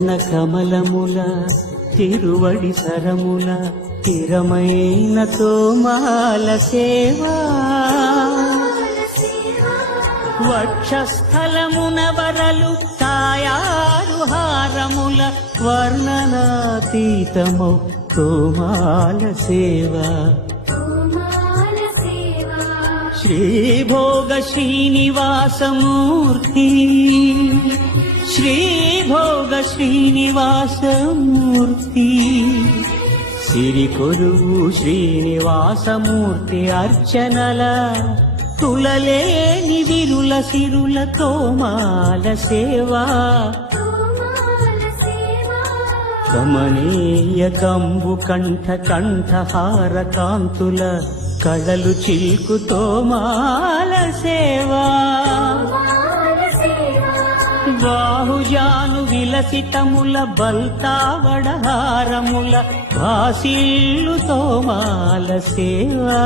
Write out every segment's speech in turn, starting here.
కమలముల తిరువడి సరముల తిరమైన తోమాల సేవా వక్షస్థలమున వరలు తాయారు హారముల వర్ణనాతీతము తోమాల సేవా శ్రీభోగ శ్రీనివాసమూర్తి శ్రీభోగ శ్రీనివాసమూర్తి సిరికొలువు శ్రీనివాసమూర్తి అర్చనల తులలేని విరుల సిరుల తోమాల సేవా కమనీయ కంబు కంఠ కంఠహార కాంతుల కళలు చిల్కు తోమాల సేవా బాహుజాను విలసితముల బల్తావడహారముల భాసిల్లు తోమాల సేవా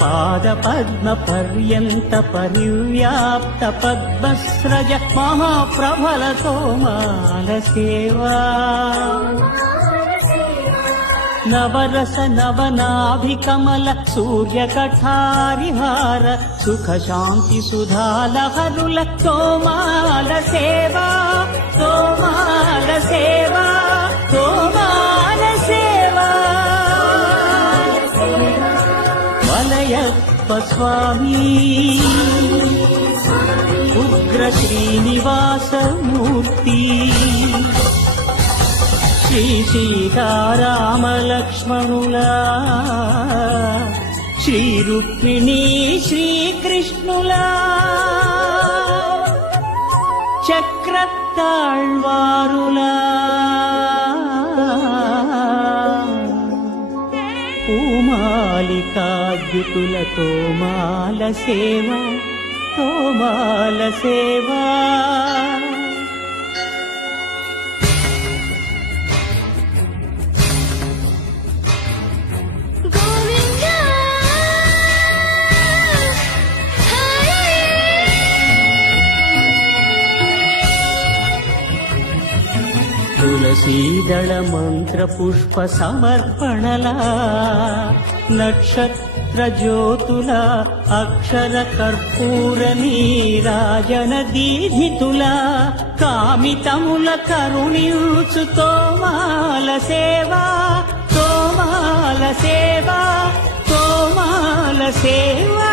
పాద పద్మ పర్యంత పరివ్యాప్త పద్మస్రజ మహాప్రభల తోమాల సేవా నవరస నవనాభికమల సూర్యకఠారిహార సుఖ శాంతి సుధాలహరుల తోమాల సేవా తోమాల సేవా తోమాల సేవా వలయప్ప స్వామి ఉగ్ర శ్రీనివాసమూర్తి శ్రీ సీతారామలక్ష్మణులా శ్రీ రుక్మిణీ శ్రీకృష్ణులా చక్రతాళ్వారులా పూమాలికాద్యుతుల తోమాల సేవా తోమాల సేవా తులసీదళ మంత్ర పుష్ప సమర్పణల నక్షత్ర జ్యోతుల అక్షర కర్పూర నీరాజన దీధితుల కామితముల కరుణించు తోమాల సేవా తోమాల సేవా తోమాల సేవా